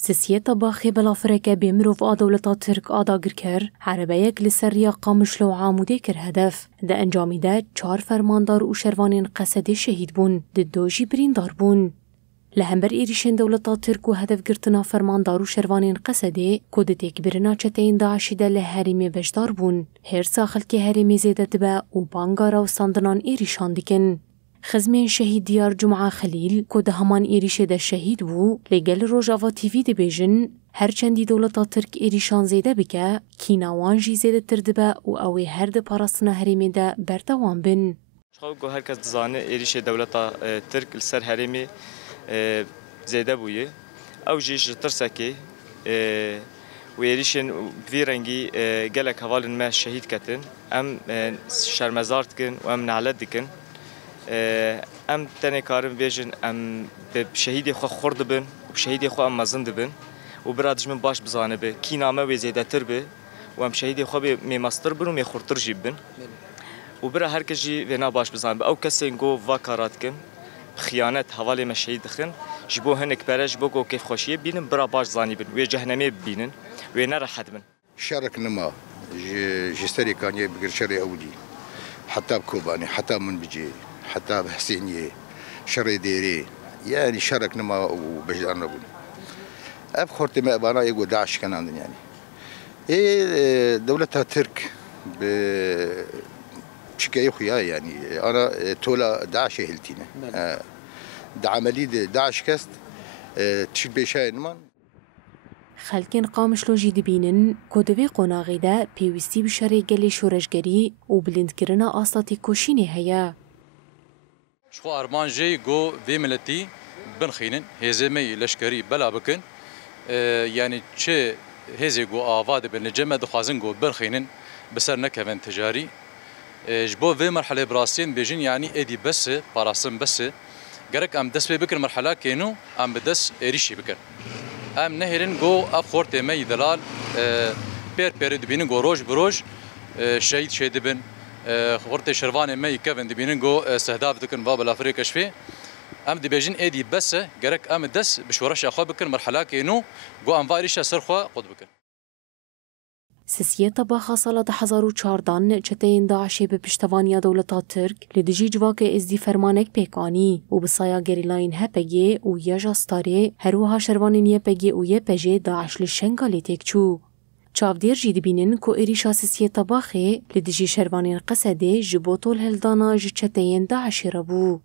سسيتا باخي بلافركة بمروف دولتا ترك آداگر كر عربيك لسريا قامشلو عامودي كر هدف ده انجامي ده 4 فرماندار و شروانين قصدي شهيد بون ددوجي بريندار بون لهمبر إيريشن دولتا ترك و هدف گرتنا فرماندار و شروانين قصدي كودتك برنا چتين داعشي ده لهرمي بجدار بون هر ساخل که هرمي زيده دبا و بانگارا و ساندنان إيريشان ديكن خزمين شهيد ديار جمعة خليل كود همان إيريشه ده شهيد بو لگل روجاوا تيفي دي بيجن هر چندی دولتا ترک إيريشان زيده بكا كيناوان جي زيده تردبا و اوي هر ده پارستنا هرمي ده بردوان بن شخوكو هركز دزانه إيريشه دولتا ترك لسر هرمي زيده بويه او جيش ترسكي و إيريشن في رنگي گلك هوالن ما شهيد كتن ام شرمزارت كن و ام نعلت دكن ام تنه کارم بیشن ام به شهیدی خو خورد بن و شهیدی خو ام مزند بن و برادش من باش بزانه به کی نامه و زیاده تر به و ام شهیدی خو به می ماستر بن و می خورتر جیب بن و برا هر کسی ونا باش بزانه او کسی گو واکارات کن خیانت حوالی ما شهید خن جبو هنک برش بو کو کیف خوشیه بینن برا باش زانی بن و جهنمی بینن و نه راحت بن شارك نما جستري كان يبقى شري اودي حتى بكوباني حتى من بيجي حتى بحسينية شر ديري يعني شارك نما وبجدان نقول أبخرت ما أبانا يقول داعش كان عندنا يعني إيه دولتها ترك بشكاية خيا يعني أنا تولا داعش هلتينا عملية داعش كست تشيل بيشاي نمان خلکن قامشلو جی دبینن کودوی قناغی ده پیوستی بشری گلی شورشگری و بلندکرنا آساتی کوشینی هیا شخو أرمان جي جو في ملتي بنخينن هزمي لشكري بلا بكن يعني شيء هزي جو آفاد بالنجمة دخازن جو بنخينن بسر نكفن تجاري جبو في مرحلة براسين بيجين يعني ادي بس براسن بس جرك ام دس بكر مرحلة كينو ام بدس ريشي بكر ام نهرن جو افخورت مي دلال بير دبين جو روج بروج شهيد شهيد بن خورت شروان مي كفن دبين جو استهداف دكن باب الافريقيا شفي ام دبيجين ادي بس جرك ام دس بشورش اخو بكر مرحلة كينو جو ام فاريش سرخوا قد بكر سسيتا باخا سالة 2014 چتين داعشي بپشتوانيا دولتا ترك لدجي جواك ازدي فرمانك بيكاني و بصايا گريلاين هپگي و يجا ستاري هروها شروانين يپگي و يپجي داعش لشنگالي تكچو چاودير جي دبينن كو إريشا سسيتا باخي لدجي شروانين قصده جبوتو الهلدانا جي چتين داعشي ربو